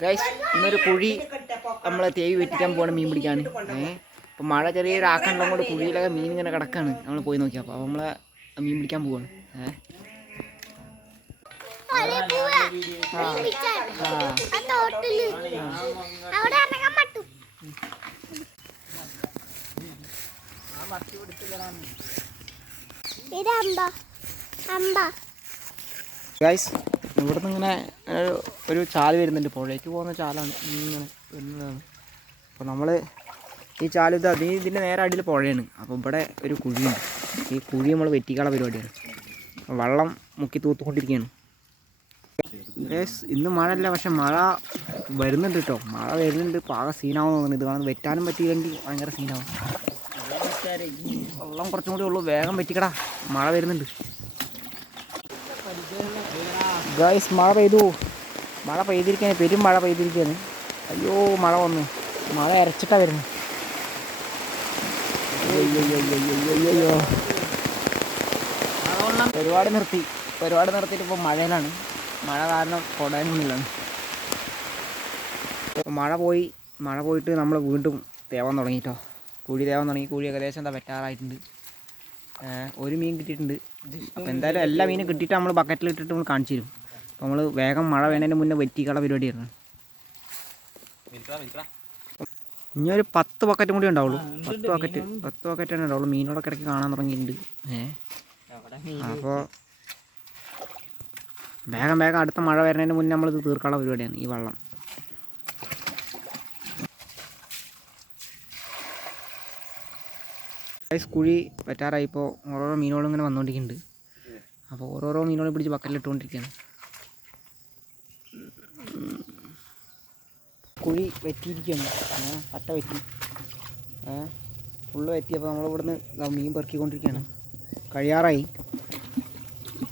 Guys ഇന്നൊരു കുഴി നമ്മൾ തേവി വെറ്റിക്കാൻ പോകണം മീൻ പിടിക്കാൻ ഏഹ് അപ്പം മഴ ചെറിയൊരു ആക്കണ്ടം കൊണ്ട് കുഴിയിലൊക്കെ മീൻ ഇങ്ങനെ കിടക്കാണ്. നമ്മൾ പോയി നോക്കിയാൽ അപ്പോൾ നമ്മൾ മീൻ പിടിക്കാൻ പോവാണ്. ഏഹ് ഗൈസ് ഇവിടുന്ന് ഇങ്ങനെ ഒരു ചാൽ വരുന്നുണ്ട്. പുഴയ്ക്ക് പോകുന്ന ചാലാണ് ഇങ്ങനെ വരുന്നതാണ്. അപ്പോൾ നമ്മൾ ഈ ചാൽ ഇത് അത് ഇതിന്റെ നേരെ അടിയിൽ പുഴയാണ്. അപ്പോൾ ഇവിടെ ഒരു കുഴിയുണ്ട്. ഈ കുഴി നമ്മൾ വെറ്റിക്കാളെ പരിപാടിയാണ്. വെള്ളം മുക്കി തൂത്തുകൊണ്ടിരിക്കുകയാണ്. ഇന്ന് മഴ അല്ല പക്ഷെ മഴ വരുന്നുണ്ട് കേട്ടോ മഴ വരുന്നുണ്ട്. പാകം സീനാവും തോന്നുന്നു. ഇത് കാണുന്നത് വെറ്റാനും പറ്റിയില്ലെങ്കിൽ ഭയങ്കര സീനാവും. വെള്ളം കുറച്ചും കൂടി ഉള്ളൂ. വേഗം വെറ്റിക്കടാ മഴ വരുന്നുണ്ട്. ഗൈസ് മഴ പെയ്തു. മഴ പെയ്തിരിക്കുകയാണ് പെരും മഴ പെയ്തിരിക്കുകയാണ് അയ്യോ മഴ വന്നു. മഴ അരച്ചിട്ടാ വരുന്നു. അയ്യോ ഒരുപാട് നിർത്തി. ഒരുപാട് നിർത്തിയിട്ട് ഇപ്പോൾ മഴയിലാണ്. മഴ കാരണം കൊടാനുള്ളിലാണ് മഴ പോയി. മഴ പോയിട്ട് നമ്മൾ വീണ്ടും തേവാൻ തുടങ്ങിയിട്ടോ കുഴി തേവാൻ തുടങ്ങി. കുഴി ഏകദേശം എന്താ പറ്റാറായിട്ടുണ്ട് ഒരു മീൻ കിട്ടിയിട്ടുണ്ട്. അപ്പോൾ എന്തായാലും എല്ലാ മീനും കിട്ടിയിട്ട് നമ്മൾ ബക്കറ്റിൽ ഇട്ടിട്ട് നമ്മൾ കാണിച്ചു തരും. അപ്പോൾ നമ്മൾ വേഗം മഴ വേണതിന് മുന്നേ വെറ്റിക്കള പരിപാടിയായിരുന്നു. ഇനി ഒരു പത്ത് ബക്കറ്റും കൂടി ഉണ്ടാവുള്ളൂ. പത്ത് ബക്കറ്റ് പത്ത് ബക്കറ്റ് തന്നെ ഉണ്ടാവുള്ളൂ. മീനോടൊക്കെ ഇടയ്ക്ക് കാണാൻ തുടങ്ങിയിട്ടുണ്ട്. ഏഹ് അപ്പോൾ വേഗം വേഗം അടുത്ത മഴ വരുന്നതിന് മുന്നേ നമ്മളിത് തീർക്കാനുള്ള പരിപാടിയാണ് ഈ വെള്ളം. ഗൈസ് കുഴി പറ്റാറായി. ഇപ്പോൾ ഓരോരോ മീനുകളും ഇങ്ങനെ വന്നുകൊണ്ടിരിക്കുന്നുണ്ട് അപ്പോൾ ഓരോരോ മീനുകളും പിടിച്ച് ബക്കറ്റിൽ ഇട്ടുകൊണ്ടിരിക്കുകയാണ് കുഴി വെറ്റിയിരിക്കുകയാണ് പട്ട വെറ്റി ഫുള്ള് വെറ്റിയപ്പോൾ നമ്മളിവിടുന്ന് മീൻ പെറുക്കിക്കൊണ്ടിരിക്കുകയാണ്. കഴിയാറായി.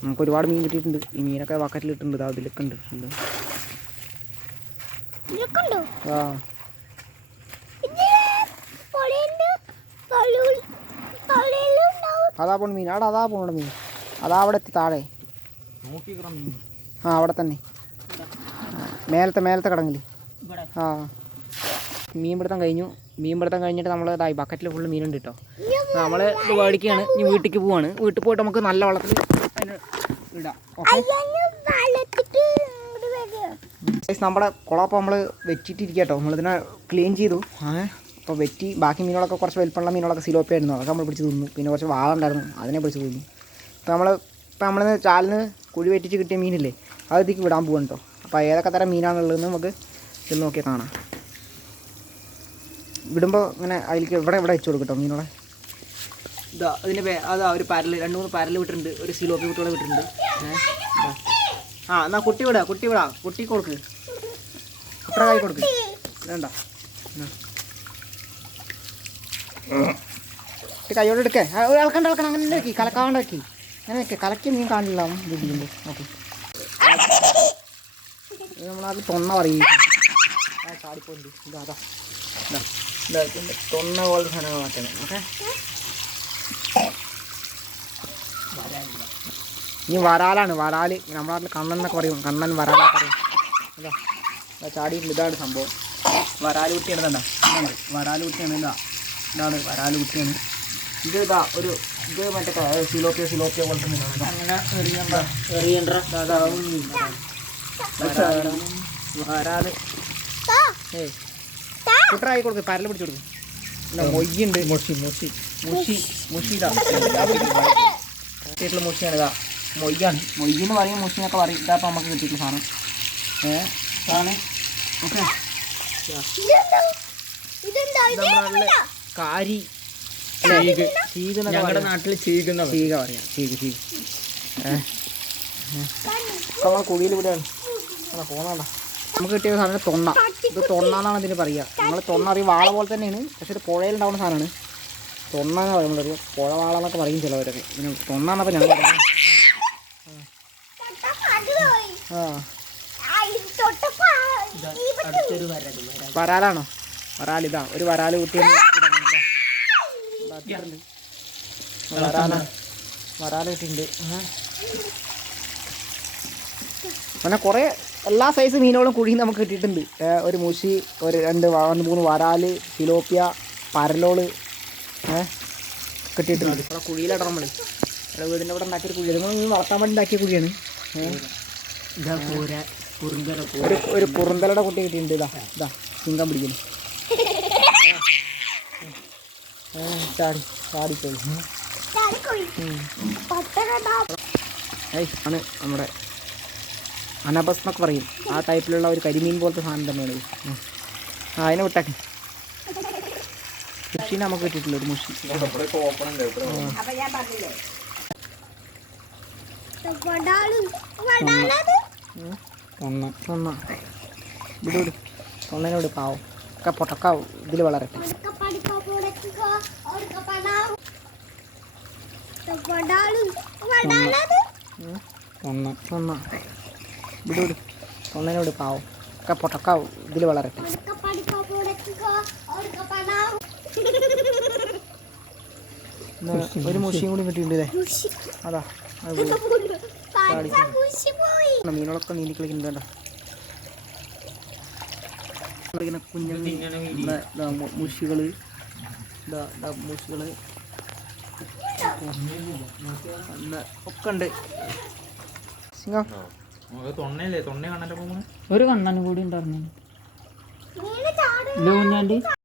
നമുക്ക് ഒരുപാട് മീൻ കിട്ടിയിട്ടുണ്ട്. ഈ മീനൊക്കെ ബക്കറ്റിലിട്ടുണ്ട് ഇട്ടുണ്ട് അതിലൊക്കെ ഉണ്ട്? ആ. അതാ പോണ മീൻ. അവിടെ അതാ പോണ മീൻ. അതാ അവിടെ എത്തി താഴെ. ആ അവിടെ തന്നെ. മേലത്തെ മേലത്തെ കടങ്ങിൽ ആ. മീൻ പിടുത്തം കഴിഞ്ഞു. മീൻ പിടുത്തം കഴിഞ്ഞിട്ട് നമ്മൾ ഇതായി ബക്കറ്റിൽ ഫുള്ള് മീനുണ്ട് കേട്ടോ നമ്മൾ ഇത് മേടിക്കുകയാണ്. ഇനി വീട്ടിലേക്ക് പോവാണ്. വീട്ടിൽ പോയിട്ട് നമുക്ക് നല്ല വെള്ളത്തിൽ അതിന് ഇടാം. ഓക്കെ? നമ്മുടെ കുളപ്പം നമ്മൾ വെച്ചിട്ടിരിക്കട്ടോ കേട്ടോ നമ്മളിതിനെ ക്ലീൻ ചെയ്തു. ഏ? അപ്പോൾ വെറ്റി ബാക്കി മീനുകളൊക്കെ കുറച്ച് വലിപ്പമുള്ള മീനുകളൊക്കെ സിലോപ്പി ആയിരുന്നു. അതൊക്കെ നമ്മൾ പിടിച്ച് തിന്നു. പിന്നെ കുറച്ച് വാള ഉണ്ടായിരുന്നു. അതിനെ പിടിച്ച് തിന്നു. അപ്പോൾ നമ്മൾ ഇപ്പോൾ നമ്മളിന്ന് ചാലിന് കുഴി വെറ്റിച്ച് കിട്ടിയ മീനില്ലേ അത് ഇതിക്ക് വിടാൻ പോകാൻ കേട്ടോ അപ്പോൾ ഏതൊക്കെ തരം മീനാണുള്ളതെന്ന് നമുക്ക് ഇതിൽ നോക്കിയാൽ കാണാം. വിടുമ്പോൾ ഇങ്ങനെ അതിലേക്ക് ഇവിടെ ഇവിടെ വെച്ച് കൊടുക്കട്ടോ മീനുകളെ ഇതാ അതിന്റെ പേ അതാ ഒരു പരൽ രണ്ട് മൂന്ന് പരൽ വിട്ടിട്ടുണ്ട്. ഒരു സിലോപ്പി കുട്ടികളെ വിട്ടിട്ടുണ്ട്. ആ എന്നാൽ കുട്ടി വിടാ കുട്ടി വിടാ. കുട്ടി കൊടുക്ക്. അപ്പുറം കൈ കൊടുക്ക്. വേണ്ട കൈയോടെ എടുക്കേ. ഇളക്കണ്ട ഇളക്കണം അങ്ങനെ വെക്കി. കലക്കാണ്ട് വെക്കി. അങ്ങനെ വെക്കേ. കലക്കി മീൻ കാണില്ല ഇതിന്റെ ഓക്കെ നമ്മളത് തൊണ്ണ പറയും. ചാടിപ്പോണ്ട് ഇതാ അതാ തൊണ്ണ പോലത്തെ സാധനങ്ങളാക്കണേ ഓക്കെ ഇനി വരാലാണ്. വരാൽ നമ്മുടെ നാട്ടിൽ കണ്ണൻ എന്നൊക്കെ പറയും. കണ്ണൻ വരാലൊക്കെ പറയും. ചാടിയിട്ടുണ്ട്. ഇതാണ് സംഭവം. ഇതാ വരാൽ വരാൽ കുട്ടിയാണ് ഇതാ. ഇതാണ് വരാൽ കുട്ടിയാണ് ഇത് ഇതാ ഒരു ഇത് മറ്റേ സിലോപ്പിയ സിലോപ്പിയ പോലത്തെ. അങ്ങനെ എറിയണ്ട. വരാൽ. ഏയ്. കുട്ടറായി കൊടുക്ക് പരൽ പിടിച്ചു കൊടുക്കും. ഇല്ല മൊയ്യുണ്ട്. മുഷി മുഷി. മുഷി മുഷി ഇതാ. മുഷിയാണ് ഇതാ. മൊയ്യാണ്. മൊയ്യെന്ന് പറയും മുഷിന്നൊക്കെ പറയും ഇതാ നമുക്ക് കിട്ടിയിട്ടുള്ള സാധനം. ഏ സാധനം? ഓക്കെ ഇതുണ്ടോ? കാരി. ഞങ്ങളുടെ നാട്ടിൽ ചെയ്യുന്ന ചീക പറയാം. ചീക ഏ? നമ്മൾ കുഴിയിൽ വിടുകയാണ് അതാ നമുക്ക് കിട്ടിയ സാധനം തൊണ്ണ. ഇത് തൊണ്ണ എന്നാണ് ഇതിന് പറയുക. നമ്മൾ തൊണ്ണ അറിയും വാള പോലെ തന്നെയാണ്. പക്ഷെ ഇത് പുഴയിലുണ്ടാവുന്ന സാധനമാണ്. തൊണ്ണ എന്ന് പറയുമ്പോൾ ഒരു പുഴ വാള എന്നൊക്കെ പറയും ചിലവരൊക്കെ. പിന്നെ തൊണ്ണ എന്നപ്പോൾ ഞങ്ങൾ പറയാം വരാലാണോ? വരാലിതാ ഒരു വരാൽ ഈ വിട്ടു. അടുത്തൊരു വരട് വരട് വരാലാണോ വരാൽ ഇതാ ഒരു വരാൽ കുട്ടി വരാൽ പിന്നെ കുറേ എല്ലാ സൈസ് മീനുകളും കുഴിയിൽ നമുക്ക് കിട്ടിയിട്ടുണ്ട്. ഒരു മുഷി ഒരു രണ്ട് രണ്ട് മൂന്ന് വരാൽ ഫിലോപ്പിയ പരലോൾ കിട്ടിയിട്ടുണ്ട്. ഇവിടെ കുഴിയിലിടണം നമ്മൾ ഇവിടെ വീടിന്റെ ഇവിടെ ഉണ്ടാക്കിയൊരു കുഴി. നമ്മൾ വളർത്താൻ വേണ്ടി ഉണ്ടാക്കിയ കുഴിയാണ്. ഒരു ഒരു കുറുന്തലയുടെ കുട്ടി കിട്ടിയിട്ടുണ്ട്. ഇതാ ഇതാ ചിങ്കം പിടിക്കുന്നു. ചാടി ചാടിപ്പോയി ആണ് നമ്മുടെ അനബസ് എന്നൊക്കെ പറയും. ആ ടൈപ്പിലുള്ള ഒരു കരിമീൻ പോലത്തെ സാധനം തന്നെയാണ്. ആ അതിനെ വിട്ടാക്കി. മുഷീനെ നമുക്ക് കിട്ടിയിട്ടില്ല ഒരു മുഷി. ഒന്ന് ഒന്ന്. വിട് വിട്. ഒന്നിനോട് പാവം. ഒക്കെ പൊട്ടക്കാവും. ഇതിൽ വളരട്ടെ. ഒന്ന് ഒന്നിനോട് പാവും. ഒക്കെ പൊട്ടക്ക ഇതിൽ വളരട്ടെ. ഒരു മുഷിയും കൂടി കിട്ടിയിട്ടില്ലേ അതാ മീനുകളൊക്കെ നീന്തി കളിക്കുന്നുണ്ട് കുഞ്ഞു മുഷികൾ ഇതാ ഇതാ ഒക്കെ ഉണ്ട് ഒരു കണ്ണനും കൂടി ഉണ്ടായിരുന്നു. കുഞ്ഞാണ്ടി